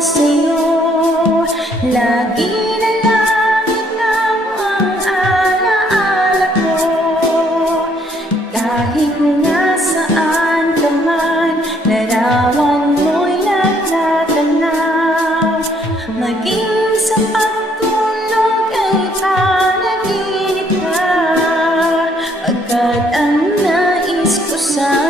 sa'yo. Lagi na langit lang ang alaala ko. Kahit nasaan ka man Larawan mo'y natatanaw Maging sa pagtulog ay panaginip ka Pagkat ang nais ko sa'yo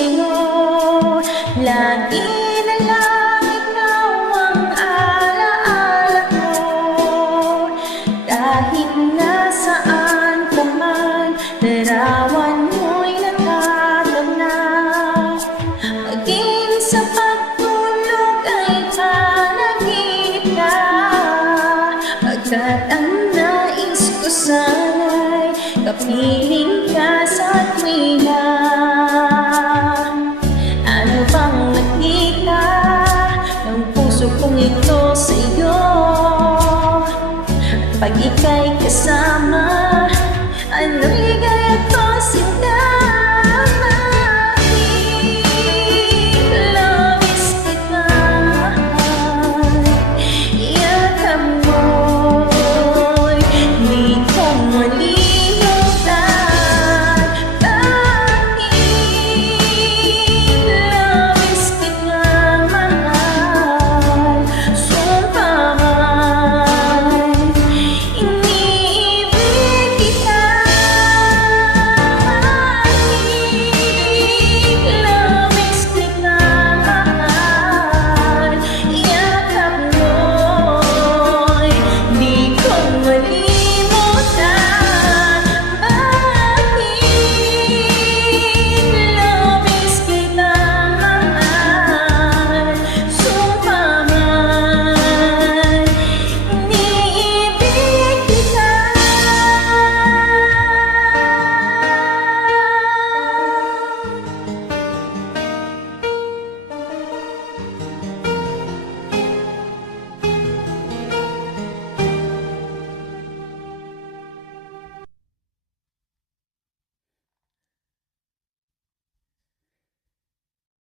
fake.